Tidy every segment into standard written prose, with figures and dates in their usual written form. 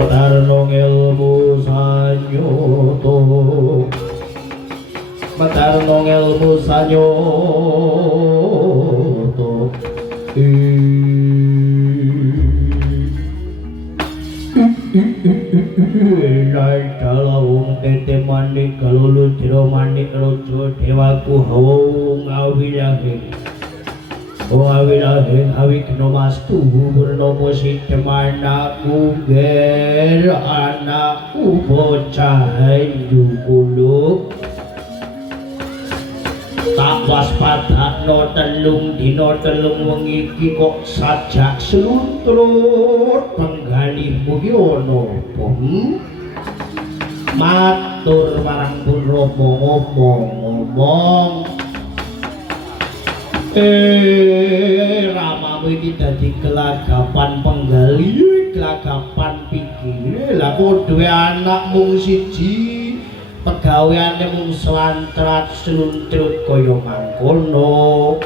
Matarnong ilmu sanyoto, matarnong ilmu sanyoto. Lai dalawung tete manik kalulu jero manik rojo dewaku hawung awilahe. O awilahe awi kenomastu bernomo sitem anakku ger anakku bocah hindu tak waspadakno telung dina telung wengi iki kok sajak sluntrut penggalihmu ki ana apa? Matur marang Pun Rama ngomong-ngomong ramamu iki dadi kelagapan penggalih kelagapan pikir lah kok duwe anak mung siji pegaweane mung slantrat sluntrut kaya mangkono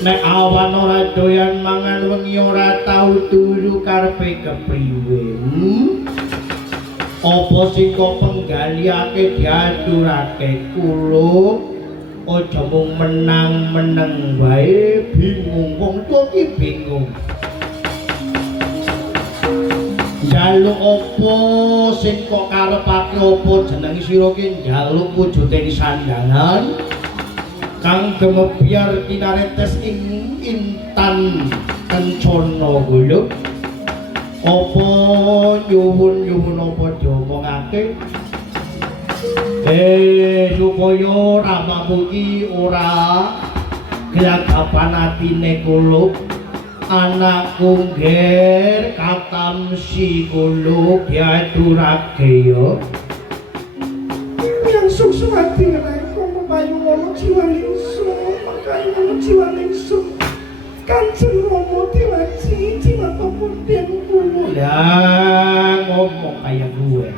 nek awan ora doyan mangan wengi ora tau turu karepe kepriwe apa sing kok penggaliake diaturake kula aja mung menang-meneng wae bingung wong tuwa ki bingung njaluk apa sing kok karepake apa jeneng sira ki njaluk wujuding sandangan kang gemebyar kinaretes ing intan kencana kula apa nyuwun-nyuwun apa diomongake supaya ramamu ki ora gelagapan atine kula anakku ngger katamsi kula diaturake ya yang susu ati ngeneko memayu ngono jiwa lingsun makayu ngono jiwa lingsun Kanjeng Rama diwaji jiwa kemudian kula lah ngomong kaya gue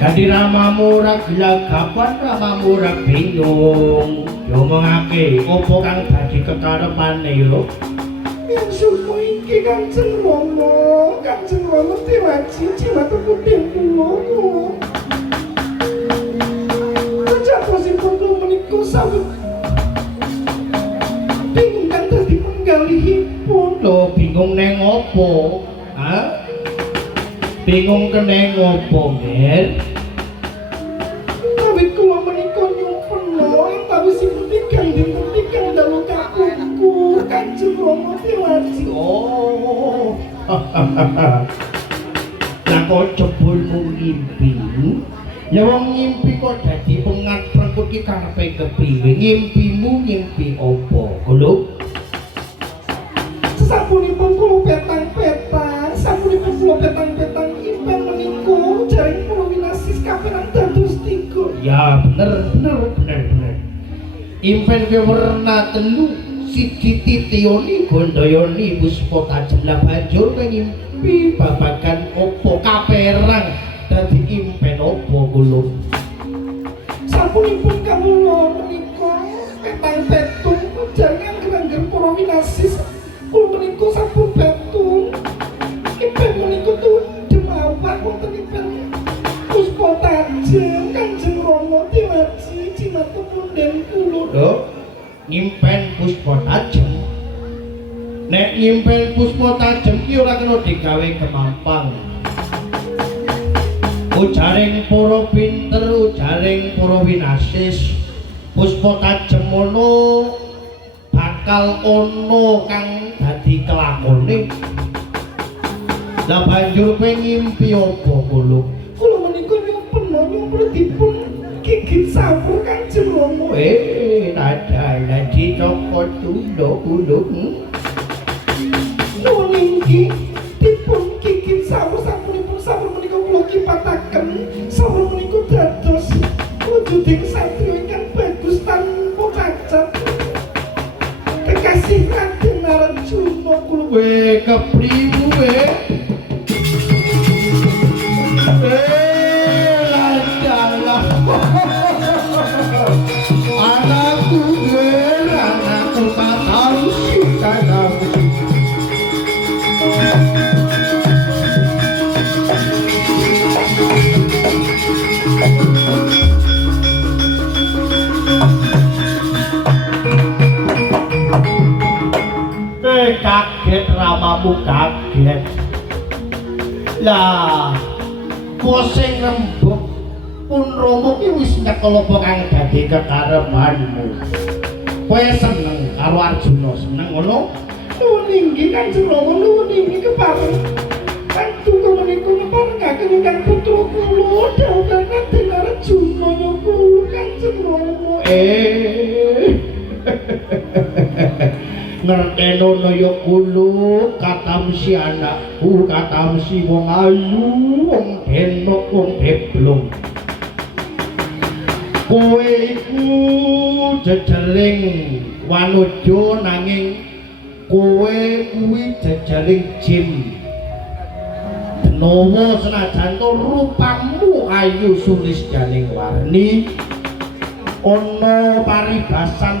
dadi ramamu ora gelagapan ramamu ora bingung diomongake apa kang dadi kekarepane yo yang suku iki Kanjeng Rama diwaji jiwa kemudian kula kejatosipun kula menika sawet bingung kan dadi penggalihipun lho bingung neng opo bingung keneng opo Ger awit kula menika nyumpun tapi sing penting dalu kakuku Kanjeng Rama diwaji oh lah kok jebul mung ngimpi ya wong ngimpi kok dadi pengat prengkut ki karepe kepriwe ngimpimu ngimpi opo kula sasampunipun kula petang-petang sasampunipun kula petang-petang impen menika jaring kula winasis kaperang dados 3 ya bener impen ke werna 3 siji titioni gondayoni puspa tajem lah banjur ngimpi babagan opo kaperang dadi impen opo kula sapunipun kawula menika petang-petung jaring angger para winasis kula menika sampun betung impen menika tuh demawak wonten impen puspa tajem Kanjeng Rama diwaji jimatipun den kula lho impen puspa tajem nek nyimpen puspa tajem ki ora kena digawe kemampang. Ujaring para pinter, ujaring para winasis, puspa tajem mono bakal ono kang dadi kelakone. Lah banjur kowe ngimpi apa kula? Kula menika nyimpen nyumpul dipun gigit sampur Kanjeng Rama. Nada dicokot tunduk kula. Nuwun inggih dipun gigit sampur sapunipun sampur menika kula kipataken sampur menika dados wujuding satriya ingkang bagus tanpa cacat. Kekasih Raden Arjuna kula kepriwe anakku anakku tak tahu sih katamu. Kaget ramamu kaget lah sing rembug pun romo ki wis nyekel apa kang dadi kekarepanmu. Kowe seneng karo Arjuna seneng ngono? Nuwun inggih Kanjeng Rama, nuwun inggih kepareng. Kantu menika ngeparengaken ingkang putra kula dawuh Raden Arjuna kula Kanjeng Rama. Ngertenono ya kula katamsi anakku, katamsi wong ayu, wong denok, wong deblong. Kowe iku jejeling wanuja nanging kowe kuwi jejeling jin. Denowo senajan to rupamu ayu sulis jaling warni ana paribasan